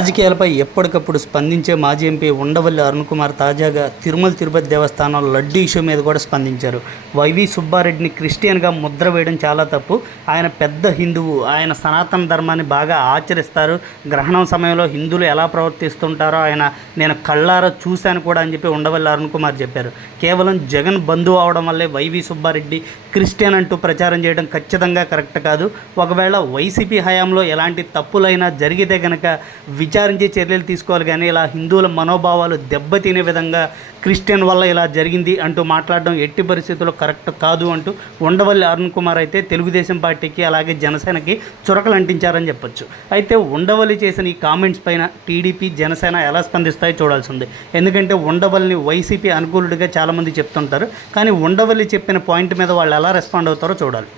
రాజకీయాలపై ఎప్పటికప్పుడు స్పందించే మాజీ ఎంపీ ఉండవల్లి అరుణ్ కుమార్ తాజాగా తిరుమల తిరుపతి దేవస్థానం లడ్డు ఇష్యూ మీద కూడా స్పందించారు. వైవి సుబ్బారెడ్డిని క్రిస్టియన్గా ముద్ర వేయడం చాలా తప్పు. ఆయన పెద్ద హిందువు, ఆయన సనాతన ధర్మాన్ని బాగా ఆచరిస్తారు. గ్రహణం సమయంలో హిందువులు ఎలా ప్రవర్తిస్తుంటారో నేను కళ్ళారా చూశాను కూడా అని చెప్పి ఉండవల్లి అరుణ్ కుమార్ చెప్పారు. కేవలం జగన్ బంధువు అవడం వల్లే వైవి సుబ్బారెడ్డి క్రిస్టియన్ అంటూ ప్రచారం చేయడం ఖచ్చితంగా కరెక్ట్ కాదు. ఒకవేళ వైసీపీ హయాంలో ఎలాంటి తప్పులైనా జరిగితే కనుక విచారించి చర్యలు తీసుకోవాలి, కానీ ఇలా హిందువుల మనోభావాలు దెబ్బతినే విధంగా క్రిస్టియన్ వల్ల ఇలా జరిగింది అంటూ మాట్లాడడం ఎట్టి పరిస్థితుల్లో కరెక్ట్ కాదు అంటూ ఉండవల్లి అరుణ్ కుమార్ అయితే తెలుగుదేశం పార్టీకి అలాగే జనసేనకి చురకలు అంటించారని చెప్పొచ్చు. అయితే ఉండవల్లి చేసిన ఈ కామెంట్స్ పైన టీడీపీ జనసేన ఎలా స్పందిస్తాయో చూడాల్సి ఉంది. ఎందుకంటే ఉండవల్లిని వైసీపీ అనుకూలుడిగా చాలామంది చెప్తుంటారు, కానీ ఉండవల్లి చెప్పిన పాయింట్ మీద వాళ్ళు ఎలా రెస్పాండ్ అవుతారో చూడాలి.